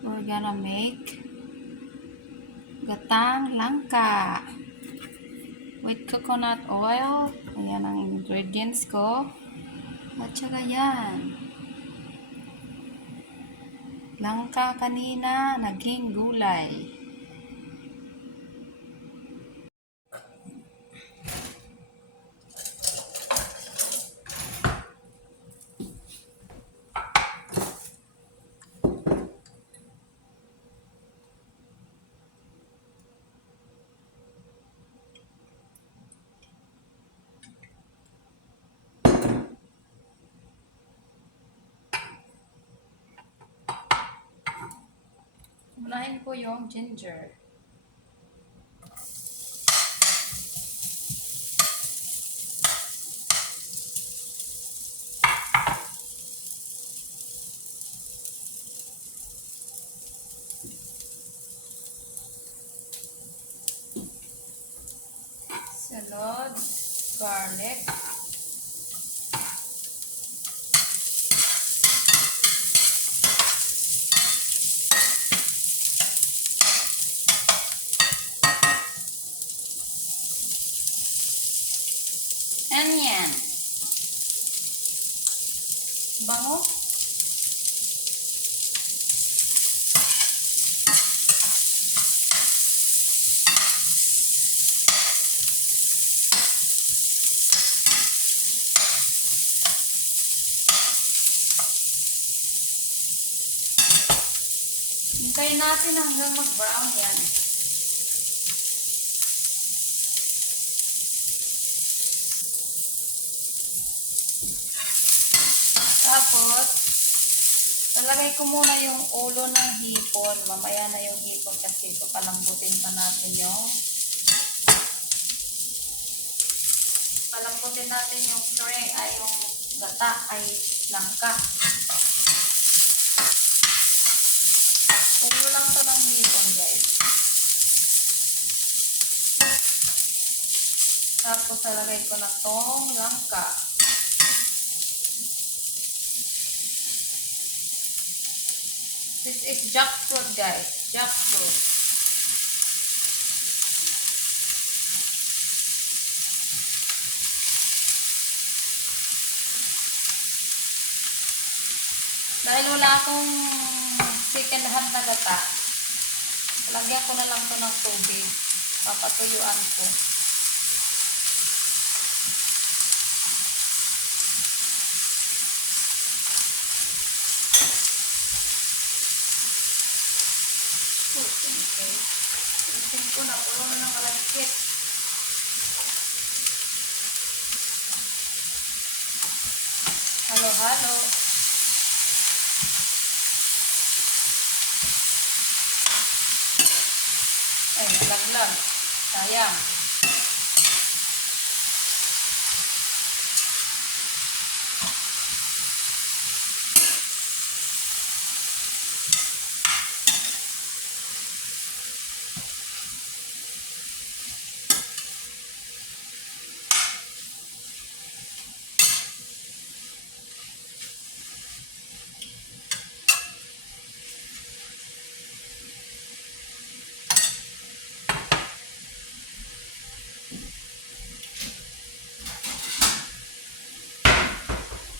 we're gonna make gatang langka with coconut oil. Ayan ang ingredients ko. At saka yan. Langka kanina, naging gulay. Unahin ko yung ginger. Sunod, garlic. Onion. Bango. Hintayin natin hanggang mag-brown yan. Tapos, talagay ko muna yung ulo ng hipon. Mamaya na yung hipon kasi papalambutin pa natin yung yung gata ay langka. Ulo lang to ng hipon, guys. Tapos, talagay ko na tong langka. This is jackfruit, guys. Jackfruit. Dahil wala akong second hand na gata, lagyan ko na lang ito ng tubig. Papatuyuan ko. Okay. Isin ko na, pulo na ng malagkit. Halo-halo. Ay, nalaglag. Sayang.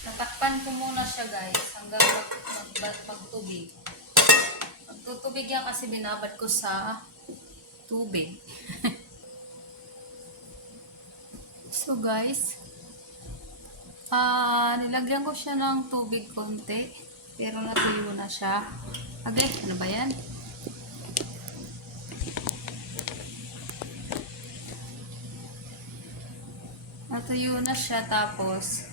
Tatakpan ko muna siya, guys, hanggang magtubig. Magtutubig yan kasi binabad ko sa tubig. So, guys, nilagyan ko siya ng tubig konti, pero natuyo na siya. Okay, ano ba yan? Natuyo na siya, tapos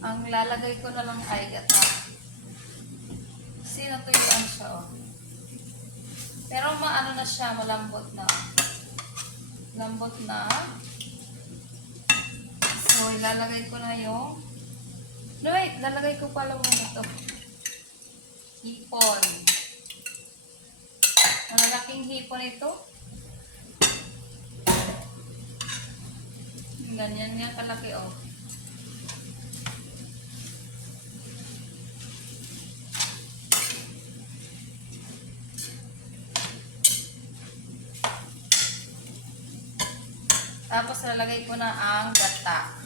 ang lalagay ko na lang ay gata. Kasi natuyuan siya, oh. Pero maano na siya, malambot na. Lambot na. So, ilalagay ko na yung... No, wait, lalagay ko pala muna ito. Hipon. Malalaking hipon ito. Ganyan nga kalaki, oh. Tapos lalagay ko na ang gata.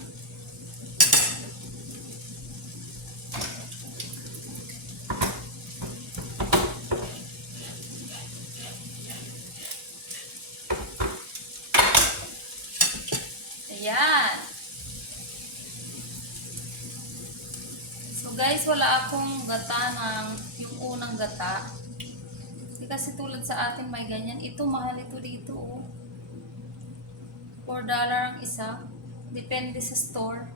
Ayan. So guys, wala akong gata ng yung unang gata. Hindi kasi tulad sa atin may ganyan. Ito, mahal ito dito. Oh. $4 ang isa. Depende sa store.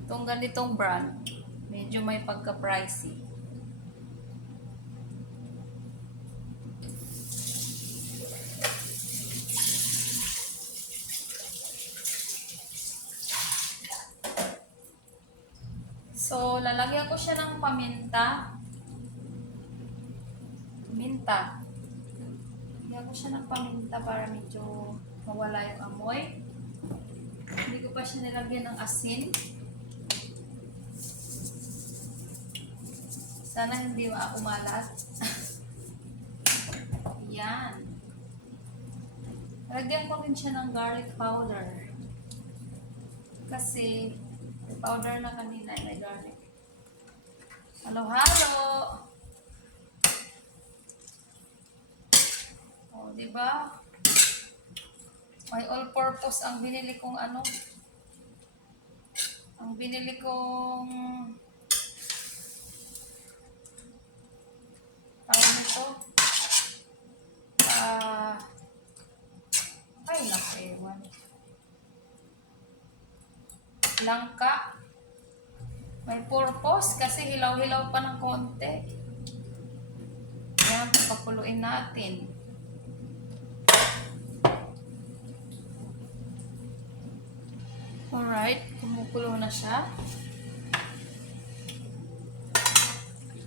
Itong ganitong brand, medyo may pagka-pricey. So, lalagyan ko siya ng paminta. Lalagyan ko siya ng paminta para medyo mawala yung amoy. Hindi ko pa siya nilagyan ng asin. Sana hindi umalat. Yan. Lagyan ko rin siya ng garlic powder. Kasi may powder na kanina, may garlic. Halo-halo. O, diba? May all-purpose ang binili kong ano. Ang binili kong tawag nito. Ay, naku, langka. May purpose kasi hilaw-hilaw pa ng konti. Yan, papakuluin natin. Alright, kumukulo na siya.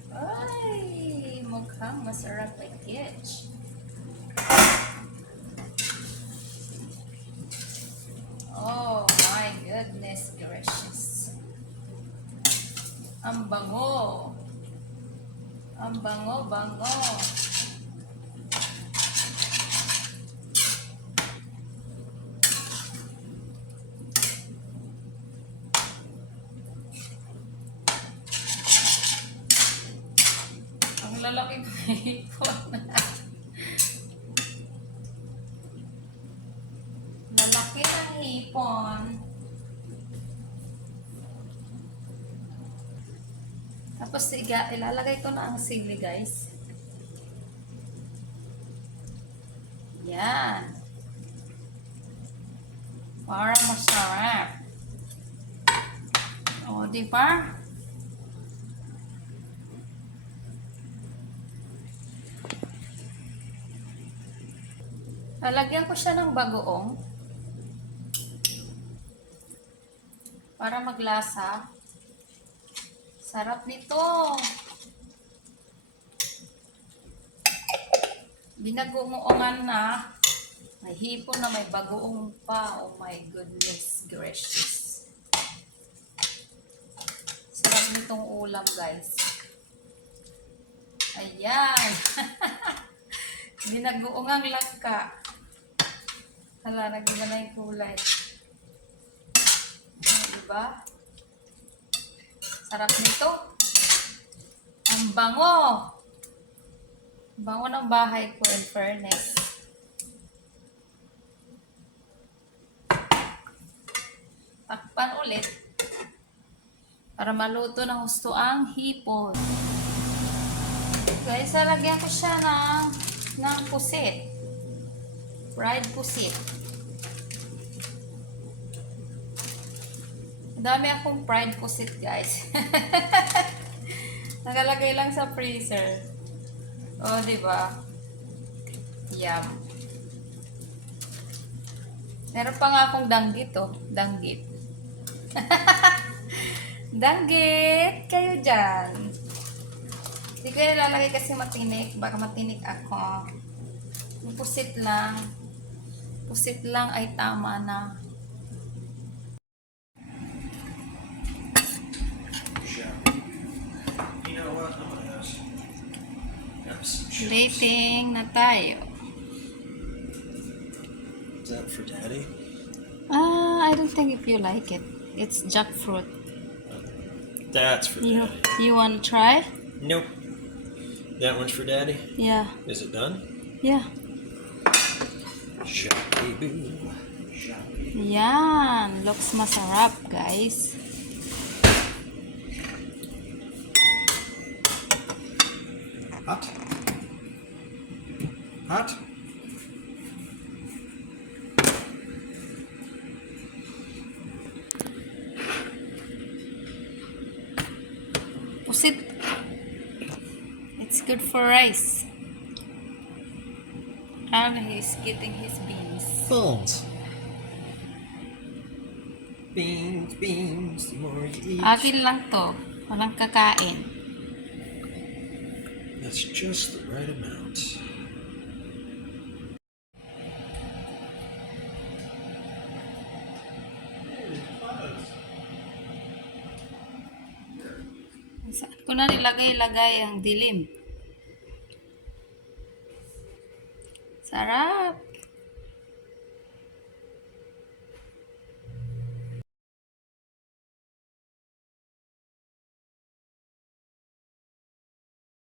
Ay, mukhang masarap ay kitsch. Oh my goodness gracious. Ang bango. Ang bango-bango. Ang lalaki ng hipon. Lalaki ng hipon. Tapos ilalagay ko na ang sili, guys. Yan. Para masarap. O, di ba? Lalagyan ko siya ng bagoong. Para maglasa. Sarap nito. Binagoongan na. May hipon na may bagoong pa. Oh my goodness gracious. Sarap nitong ulam, guys. Ayan. Binagoongang langka. Hala, naging na yung kulay. Diba? Sarap nito. Ang bango. Bango ng bahay ko, in fairness. Takpan ulit. Para maluto ng gusto ang hipon. Guys, lalagyan ko siya ng pusit. Fried pusit. Dami akong fried pusit, guys. Nakalagay lang sa freezer. Oh, di ba? Yum. Meron pa nga akong danggit, oh. Danggit. Danggit! Kayo dyan. Hindi ko ilalagay kasi matinik. Baka matinik ako. Yung pusit lang. Pusit lang ay tama na. Plating na tayo. Is that for Daddy? I don't think if you like it. It's jackfruit. That's for You Daddy. you wanna try? Nope. That one's for Daddy? Yeah. Is it done? Yeah. Jollibee. Yan. Looks masarap, guys. Hot? Hot? Pusit. It's good for rice. And he's getting his beans. Bones. Beans, beans, the more you eat. Akin lang to. Walang kakain. That's just the right amount. Saan ko na nilagay ang dilim? Sarap!